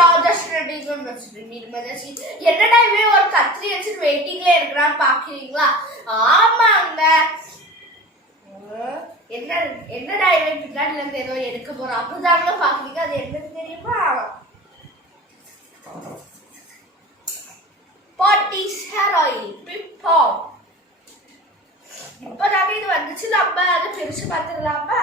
ராஜேஸ்வரின்னு வச்சுட்டு நிர்மதாச்சி என்னடா இவன் ஒரு கத்திரி வச்சுட்டு வெயிட்டிங்ல இருக்கிறான்னு பாக்குறீங்களா? ஆமாங்க. என்னடா இவன் பின்னாடில இருந்து ஏதோ எடுக்க போறான் அப்படிதாங்க பாக்குறீங்க. அது என்னன்னு தெரியுமா? பாட்டிஸ் ஹேர் ஆயில் பிப்போ. இப்பதாங்க இது வந்துச்சு, நம்ம அதை பிரிச்சு பார்த்துடலாமா?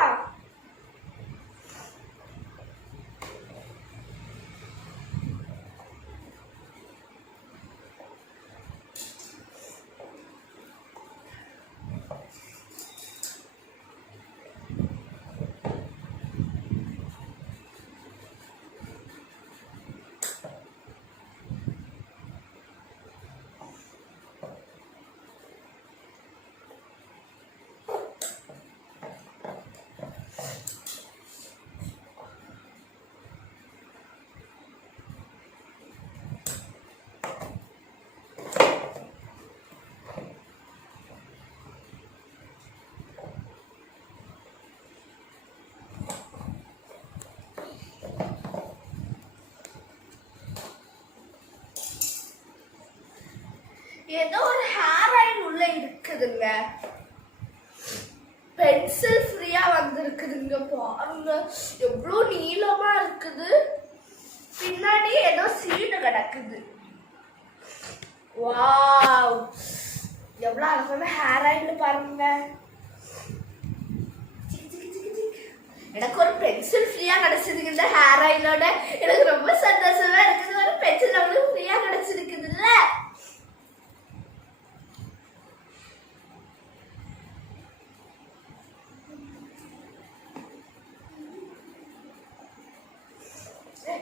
ஏதோ ஒரு ஹேர் ஆயில் உள்ள இருக்குதுங்க. பென்சில் ஃப்ரீயா வந்திருக்குதுங்க. பாருங்க எவ்வளவு நீளமா இருக்குது. பின்னாடி ஏதோ சீடு கிடக்குது. வாவ், எவ்வளவு அழகான ஹேர் ஆயில் பாருங்க. எனக்கு ஒரு பென்சில் ஃப்ரீயா கிடைச்சதுங்க இந்த ஹேர் ஆயிலோட. எனக்கு ரொம்ப சந்தோஷமா இருக்குது. ஒரு பென்சில் நம்மளுக்கு ஃப்ரீயா கிடைச்சிருக்குதுல்ல.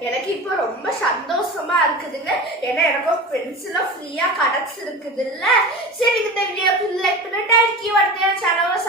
எனக்கு இப்போ ரொம்ப சந்தோஷமா இருக்குதுங்க. ஏன்னா எனக்கும் பென்சிலும் ஃப்ரீயா கிடைச்சிருக்குது இல்ல. சரி, இந்த வீடியோக்கு லைக் பண்ணுங்க. தேங்க்யூ. அடுத்த சேனலை